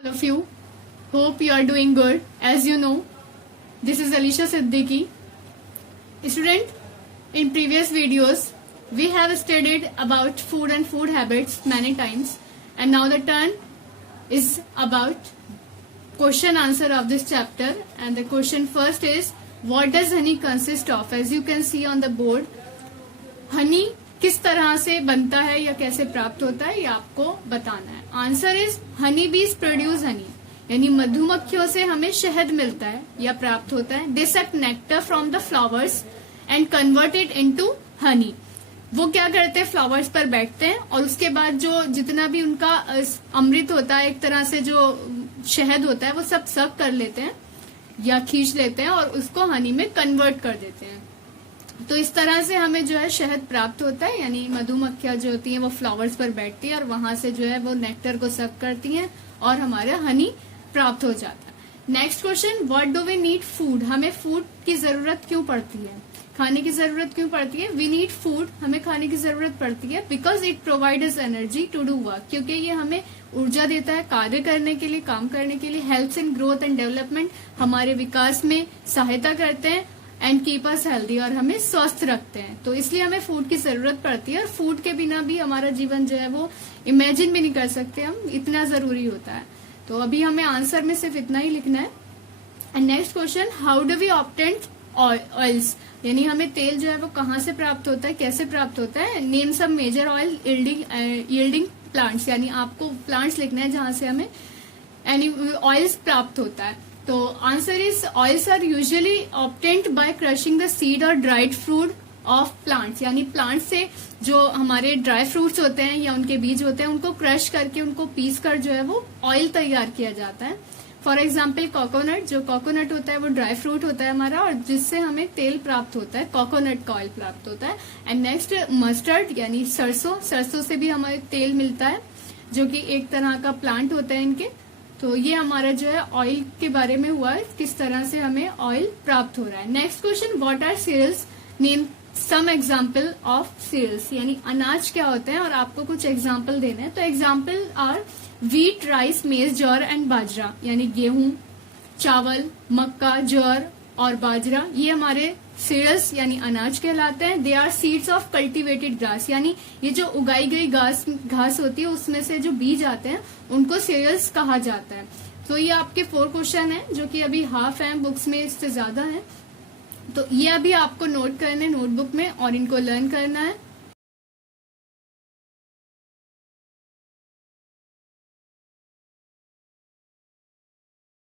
All of you. Hope you are doing good. As you know, this is Alisha Siddiqui. Student, in previous videos, we have studied about food and food habits many times, and now the turn is about question answer of this chapter. And the question first is, what does honey consist of? As you can see on the board, honey किस तरह से बनता है या कैसे प्राप्त होता है ये आपको बताना है. आंसर इज हनी बीज प्रोड्यूस हनी, यानी मधुमक्खियों से हमें शहद मिलता है या प्राप्त होता है. दे सक nectar from the flowers and convert it into Honey. वो क्या करते हैं, फ्लावर्स पर बैठते हैं और उसके बाद जो जितना भी उनका अमृत होता है, एक तरह से जो शहद होता है, वो सब सक कर लेते हैं या खींच लेते हैं और उसको हनी में कन्वर्ट कर देते हैं. तो इस तरह से हमें जो है शहद प्राप्त होता है, यानी मधुमक्खियां जो होती हैं वो फ्लावर्स पर बैठती है और वहां से जो है वो नेक्टर को सक करती हैं और हमारा हनी प्राप्त हो जाता है. Next question, what do we need food? हमें फूड की जरूरत क्यों पड़ती है, खाने की जरूरत क्यों पड़ती है? वी नीड फूड, हमें खाने की जरूरत पड़ती है because it provides energy to do work, क्योंकि ये हमें ऊर्जा देता है कार्य करने के लिए, काम करने के लिए. Helps in growth and development, हमारे विकास में सहायता करते हैं. एंड कीप अस हेल्दी, और हमें स्वस्थ रखते हैं. तो इसलिए हमें फूड की जरूरत पड़ती है और फूड के बिना भी हमारा जीवन जो है वो इमेजिन भी नहीं कर सकते हम, इतना जरूरी होता है. तो अभी हमें आंसर में सिर्फ इतना ही लिखना है. And next question, how do we obtain oils? यानी हमें तेल जो है वो कहाँ से प्राप्त होता है, कैसे प्राप्त होता है? Name some major oil yielding plants, यानी आपको प्लांट्स लिखना है जहां से हमें ऑयल्स प्राप्त होता है. तो answer is oils are usually obtained by crushing the seed और ड्राइड फ्रूट ऑफ प्लांट्स, यानी प्लांट से जो हमारे ड्राई फ्रूट्स होते हैं या उनके बीज होते हैं उनको क्रश करके उनको पीस कर जो है वो ऑयल तैयार किया जाता है. फॉर एग्जाम्पल कोकोनट, जो कोकोनट होता है वो ड्राई फ्रूट होता है हमारा और जिससे हमें तेल प्राप्त होता है, कोकोनट का ऑयल प्राप्त होता है. एंड नेक्स्ट मस्टर्ड, यानी सरसों, सरसों से भी हमें तेल मिलता है जो कि एक तरह का प्लांट होता है इनके. तो ये हमारा जो है ऑयल के बारे में हुआ है, किस तरह से हमें ऑयल प्राप्त हो रहा है. Next question, what are cereals? Name some example of cereals, यानी अनाज क्या होते हैं और आपको कुछ एग्जाम्पल देने हैं. तो एग्जाम्पल आर व्हीट, राइस, मेज, ज्वार एंड बाजरा, यानी गेहूं, चावल, मक्का, ज्वार और बाजरा, ये हमारे सीरियल्स यानी अनाज कहलाते हैं. They are seeds of cultivated grass, यानी ये जो उगाई गई घास होती है उसमें से जो बीज आते हैं उनको सीरियल्स कहा जाता है. तो ये आपके 4 क्वेश्चन हैं जो कि अभी हाफ है, बुक्स में इससे ज्यादा है. तो ये अभी आपको नोट करने नोटबुक में और इनको लर्न करना है.